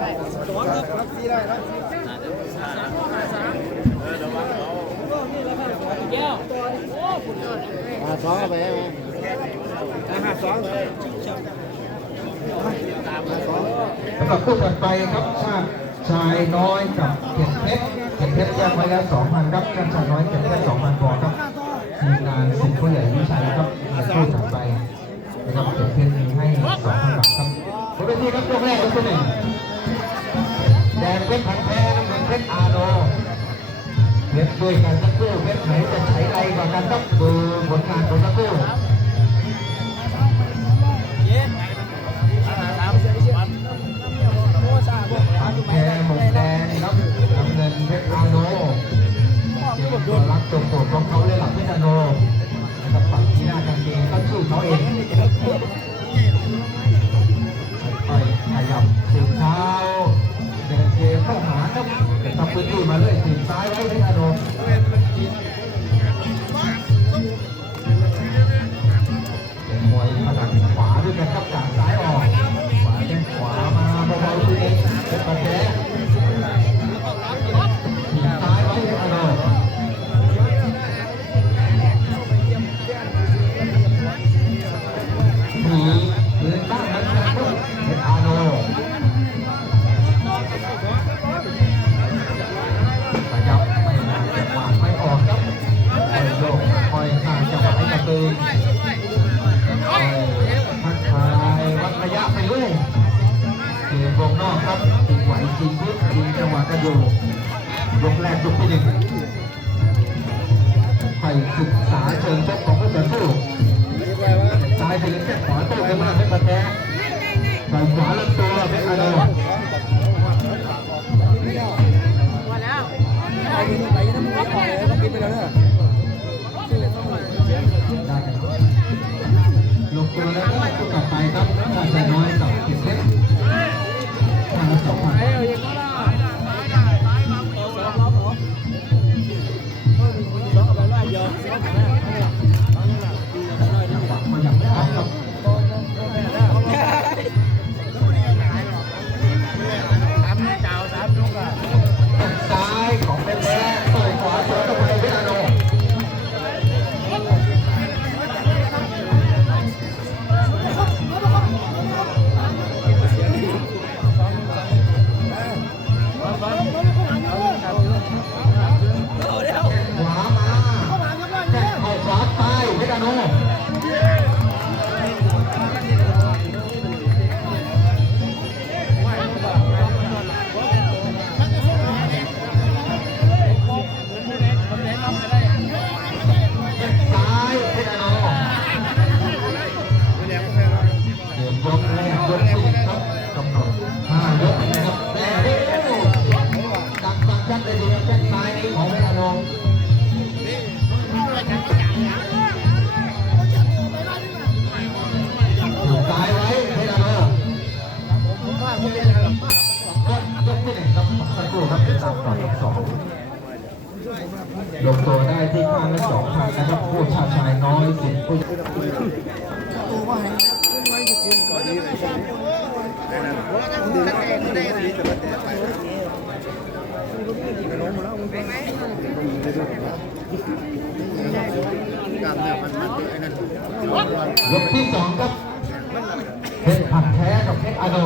มาสองไปไหมห้าสองมาสองสำหรับคู่ถัดไปครับชาติชายน้อยกับเข็มเพชรเข็มเพชรแยกไว้แล้วสองพันครับชาติชายน้อยเข็มเพชรสองพันพอครับทีมงานสิงผู้ใหญ่วิชัยครับในคู่ถัดไปนะครับเข็มเพชรให้สองพันบาทครับบนเวทีครับยกแรกยกที่หนึ่ง แดงเพชรพันแท้น้ำเงินเพชรอาโนเพชรด้วยกันสักคู่เพชรไหนจะใช้ไรกว่ากันครับดูผลงานของสักคู่แดงหมดแดงน้ำเงินเพชรอาโนตัวรักตัวโปรดของเขาเลยหลับเพชรอาโนนะครับปัดที่หน้ากางเกงเขาชื่อเขาเอง พื้นที่มาเรื่อยถึงซ้ายไว้เพชรอาโนเป็น วงนอกครับจริงไหวจริงพุทจริงจังหวะกระโดดยกแรกยกที่หนึ่งไปศึกษาเชิงชกของผู้ต่อสู้ซ้ายไปเล่นแค่ขวาโต้กันมาเป็นประแท้ใส่ขวาลำตัวเป็นอาโนแล้ว ที่ข้างละสองพันนะครับผู้ชาชายน้อยสิบผู้ยกที่สองครับเพชรผัดแท้กับเพชรอโน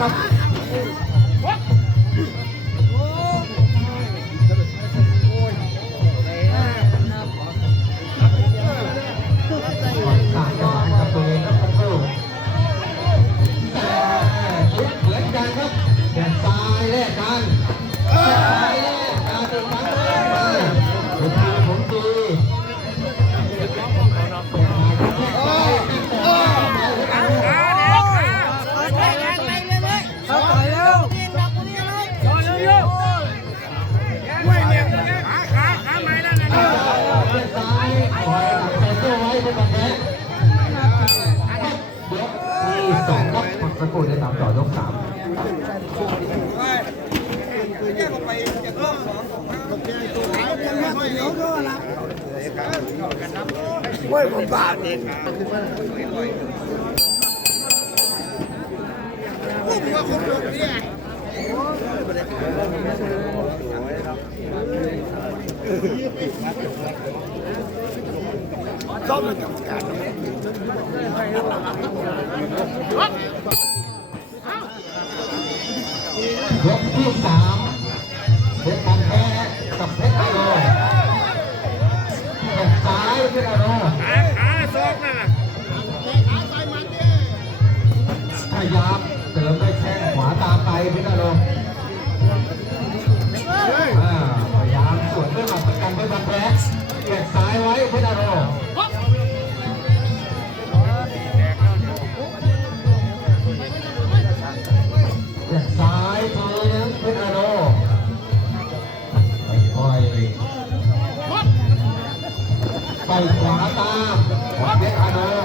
好. ไว้ผมบาทเองผู้มีว่าคนนี่ต้องเป็กการครบที่สาม บ็คแบ็คซ้ายไว้เพชรอโรแบ็ซ้ายเธอยังเพชรอโรค่อยไปขวาตามเพชรอโร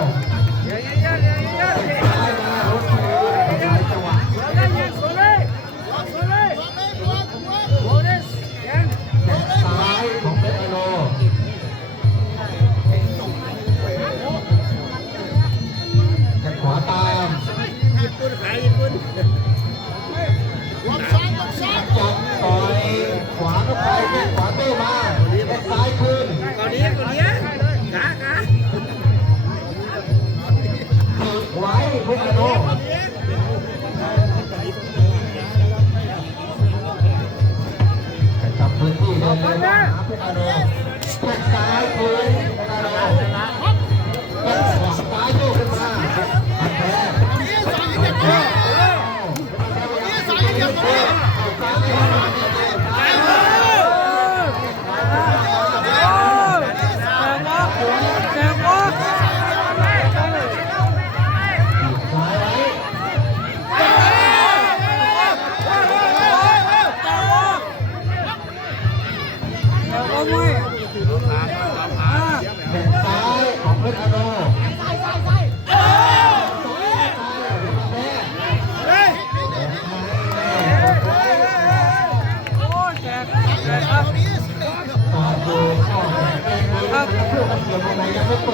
Aku kan.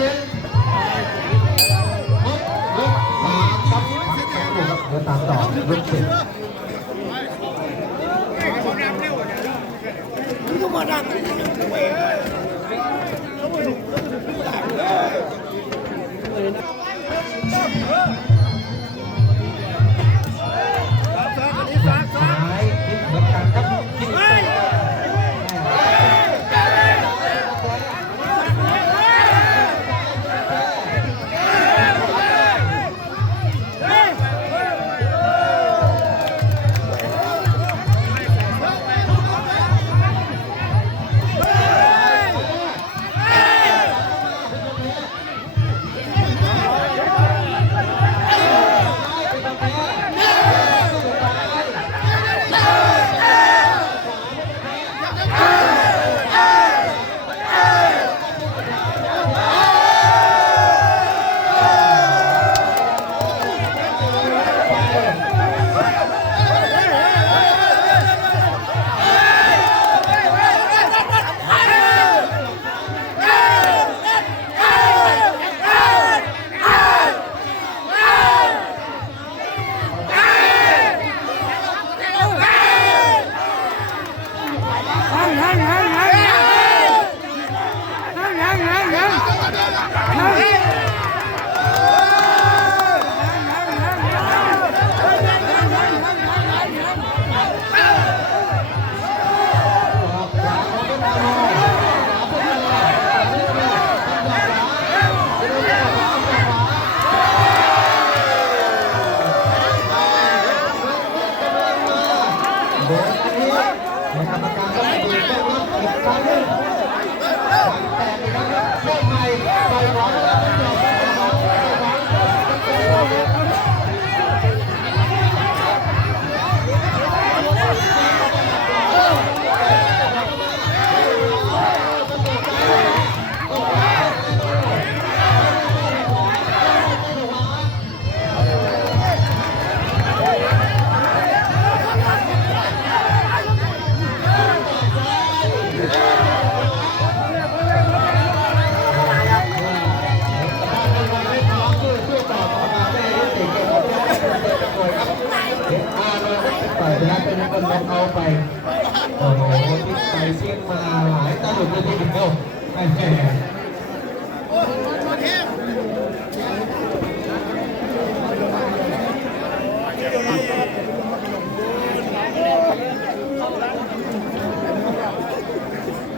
นยกสามครับเดี๋ยวตามต่อยกเจ็ดเ Amen.